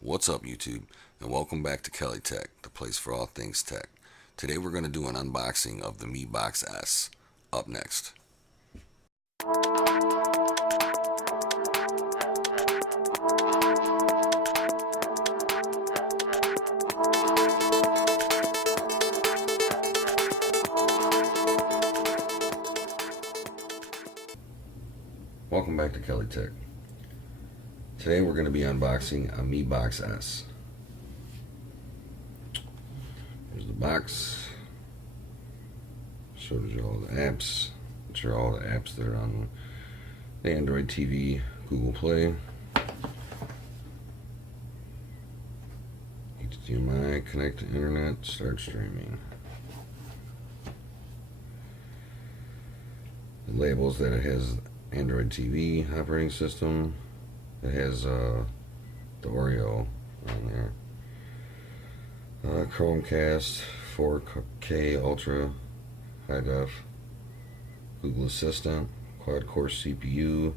What's up, YouTube, and welcome back to Kelly Tech, the place for all things tech. Today we're going to do an unboxing of the Mi Box S. Up next. Welcome back to Kelly Tech. Today we're going to be unboxing a Mi Box S. Here's the box. Shows you all the apps. Which are all the apps that are on the Android TV, Google Play, HDMI, connect to internet, start streaming. It labels that it has Android TV operating system. It has the Oreo on there. Chromecast, 4K Ultra, High Def, Google Assistant, quad core CPU,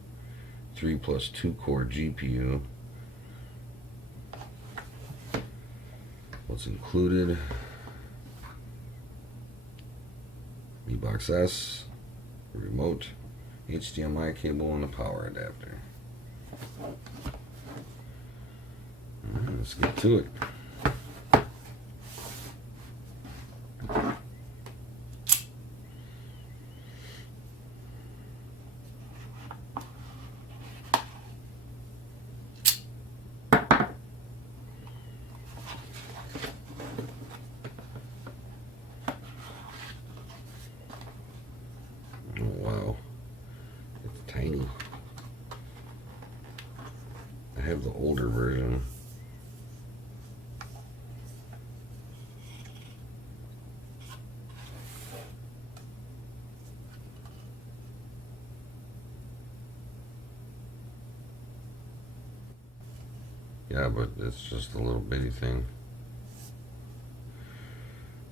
3 plus 2 core GPU. What's included? Mi Box S, remote, HDMI cable, and a power adapter. Alright, let's get to it. Oh wow, it's tiny. I have the older version. Yeah, but it's just a little bitty thing.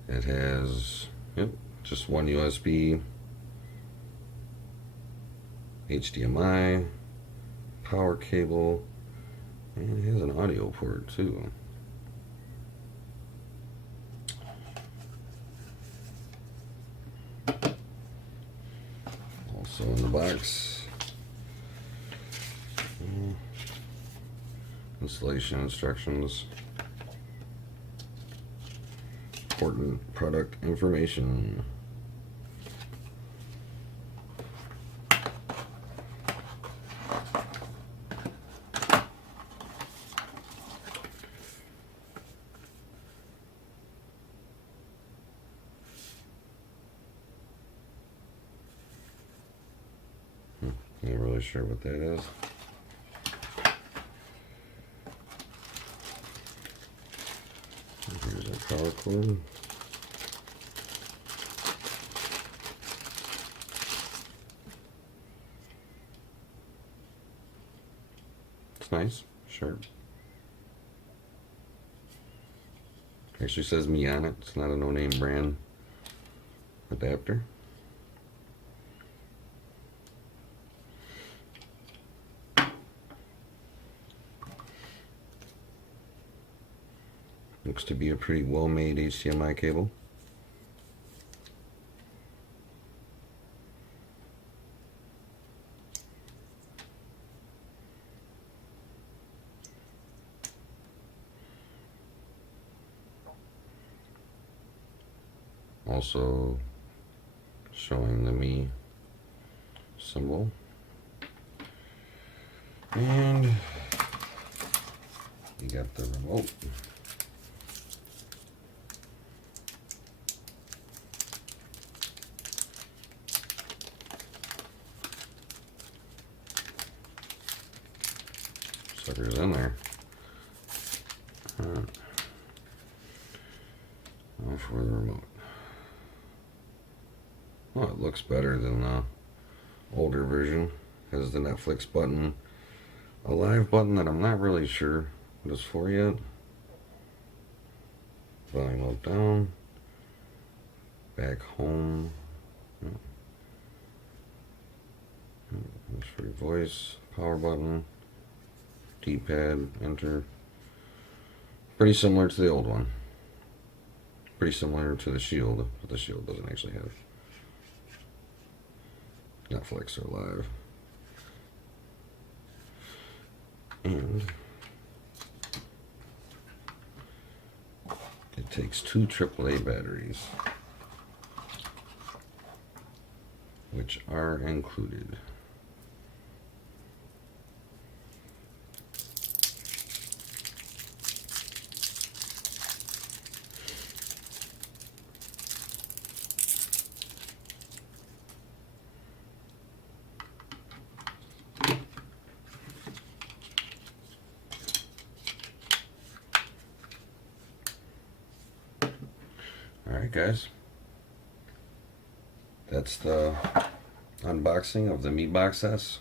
It has, just one USB, HDMI, power cable, and it has an audio port too. Also in the box, installation instructions, important product information. Not really sure what that is. Here's our power cord. It's nice, sharp. Actually says Mi on it. It's not a no-name brand adapter. Looks to be a pretty well-made HDMI cable. Also showing the Mi symbol. And you got the remote. Sucker's in there. Now for the remote. Well, it looks better than the older version. It has the Netflix button, a live button that I'm not really sure what it's for yet. Volume up, down, back home. That's for your voice, power button, D-pad, enter, Pretty similar to the old one. Pretty similar to the Shield, but the Shield doesn't actually have Netflix or Live. And it takes 2 AAA batteries, which are included. Alright guys, that's the unboxing of the Mi Box S.